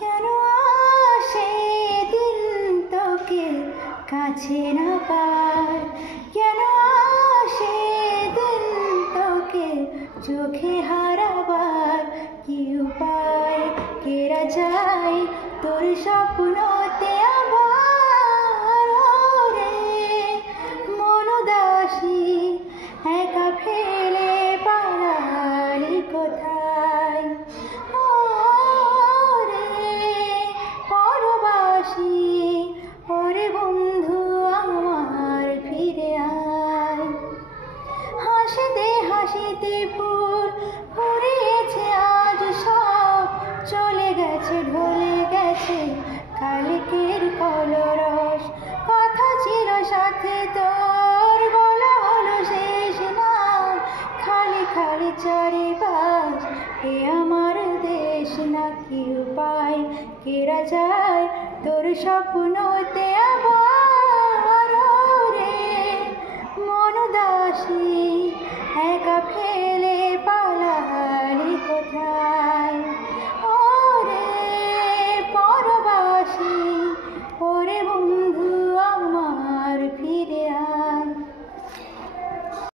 কেন আসে দিন তোকে কাছে না পায়, কেন আসে দিন তোকে চোখে হারাবার, কি উপায় কেরা যায় তোর স্বপ্নতে আবার। রে মন দাসী একা ফেলে পালালি কোথায়, ওরে বন্ধু আমার ফিরে আয়। হাসিতে হাসিতে ফুল ফুরিয়েছে আজ সব, চলে গেছে ঢলে গেছে কালকের কলরস। কথা ছিল সাথে তোর, বলা হলো শেষ না, খালি খালি চারিপাশ এ আমার দেশ না। কি উপায় কেরা যায় তোর স্বপ্নতে আবার।